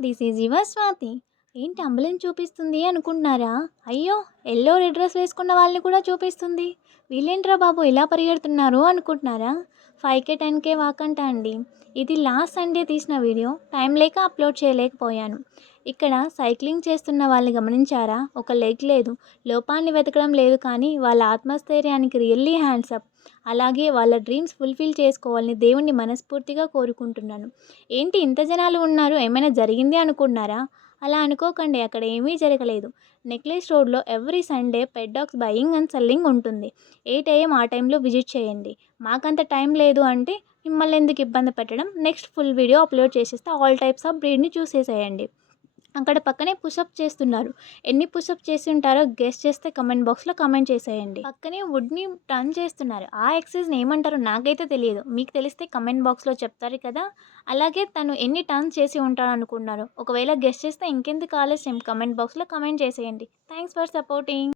This is your Swathi. ఏంటి ambulance చూపిస్తుంది అనుకుంటున్నారా? అయ్యో! యెల్లో రెడ్ డ్రెస్ వేసుకున్న వాళ్ళని కూడా చూపిస్తుంది. వీళ్ళేంట్రా బాబు ఇలా పరిగెడుతున్నారు అనుకుంటున్నారా? 5K 10K వాకంట అండి. ఇది లాస్ట్ సండే తీసిన వీడియో. టైం లేక అప్లోడ్ చేయలేకపోయాను. ఇక్కడ సైక్లింగ్ చేస్తున్న వాళ్ళని గమనించారా? ఒక లెగ్ లేదు. లోపాన్ని వెతకడం లేదు కానీ వాళ్ళ ఆత్మస్థైర్యానికి రియల్లీ హ్యాండ్స్ అప్. అలాగే వాళ్ళ డ్రీమ్స్ ఫుల్ఫిల్ చేసుకోవాలని దేవుణ్ణి మనస్ఫూర్తిగా కోరుకుంటున్నాను. ఏంటి ఇంత జనాలు ఉన్నారు, ఏమైనా జరిగింది అనుకుంటున్నారా? అలా అనుకోకండి, అక్కడ ఏమీ జరగలేదు. నెక్లెస్ రోడ్లో every Sunday pet dogs buying and selling ఉంటుంది. 8 AM ఆ టైంలో విజిట్ చేయండి. మాకంత టైం లేదు అంటే మిమ్మల్ని ఎందుకు ఇబ్బంది పెట్టడం. నెక్స్ట్ ఫుల్ వీడియో అప్లోడ్ చేసేస్తే ఆల్ టైప్స్ ఆఫ్ బ్రీడ్ని చూసేసేయండి. అక్కడ పక్కనే పుషప్ చేస్తున్నారు. ఎన్ని పుషప్ చేసి ఉంటారో గెస్ చేస్తే కమెంట్ బాక్స్లో కమెంట్ చేసేయండి. పక్కనే వుడ్ని టర్న్ చేస్తున్నారు. ఆ ఎక్సర్సైజ్ని ఏమంటారో నాకైతే తెలియదు. మీకు తెలిస్తే కమెంట్ బాక్స్లో చెప్తారు కదా. అలాగే తను ఎన్ని టర్న్స్ చేసి ఉంటాడు అనుకున్నారు. ఒకవేళ గెస్ చేస్తే ఇంకెందుకు ఆలస్యం, కమెంట్ బాక్స్లో కమెంట్ చేసేయండి. Thanks for supporting.